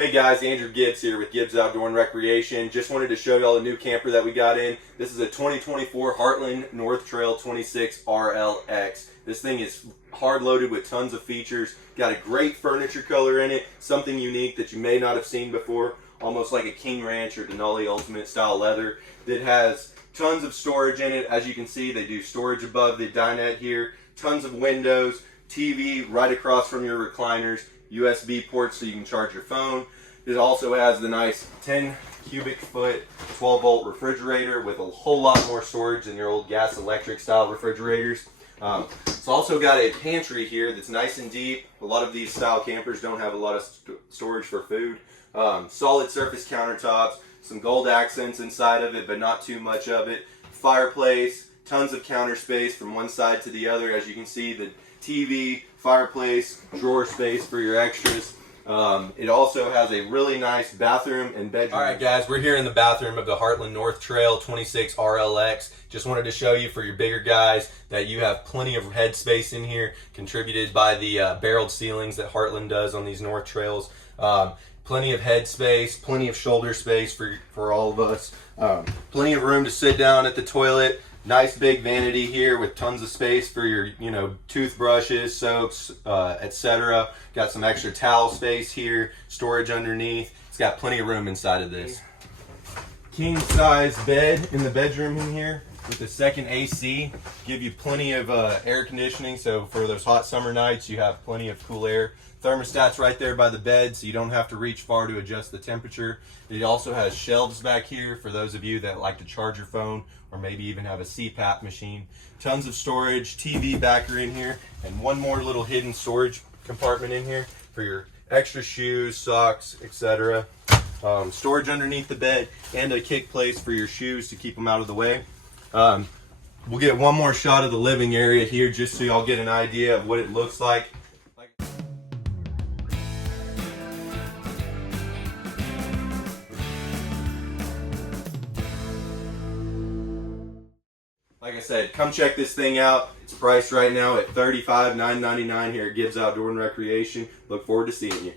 Hey guys, Andrew Gibbs here with Gibbs Outdoor and Recreation. Just wanted to show y'all a new camper that we got in. This is a 2024 Heartland North Trail 26 RLX. This thing is hard loaded with tons of features. Got a great furniture color in it, something unique that you may not have seen before, almost like a King Ranch or Denali Ultimate style leather. That has tons of storage in it. As you can see, they do storage above the dinette here, tons of windows, TV right across from your recliners, USB ports so you can charge your phone. It also has the nice 10 cubic foot 12 volt refrigerator with a whole lot more storage than your old gas electric style refrigerators. It's also got a pantry here that's nice and deep. A lot of these style campers don't have a lot of storage for food. Solid surface countertops, some gold accents inside of it, but not too much of it. Fireplace, tons of counter space from one side to the other. As you can see, the TV, fireplace, drawer space for your extras. It also has a really nice bathroom and bedroom. Alright guys, we're here in the bathroom of the Heartland North Trail 26 RLX. Just wanted to show you for your bigger guys that you have plenty of head space in here, contributed by the barreled ceilings that Heartland does on these North Trails. Plenty of head space, plenty of shoulder space for all of us. Plenty of room to sit down at the toilet. Nice big vanity here with tons of space for your, toothbrushes, soaps, etc. Got some extra towel space here, storage underneath. It's got plenty of room inside of this. King size bed in the bedroom in here with the second AC. Give you plenty of air conditioning, so for those hot summer nights you have plenty of cool air. Thermostat's right there by the bed, so you don't have to reach far to adjust the temperature. It also has shelves back here for those of you that like to charge your phone or maybe even have a CPAP machine. Tons of storage, TV backer in here, and one more little hidden storage compartment in here for your extra shoes, socks, etc. Storage underneath the bed and a kick place for your shoes to keep them out of the way. We'll get one more shot of the living area here just so y'all get an idea of what it looks like. Like I said, come check this thing out. It's priced right now at $35,999 here at Gibbs Outdoor and Recreation. Look forward to seeing you.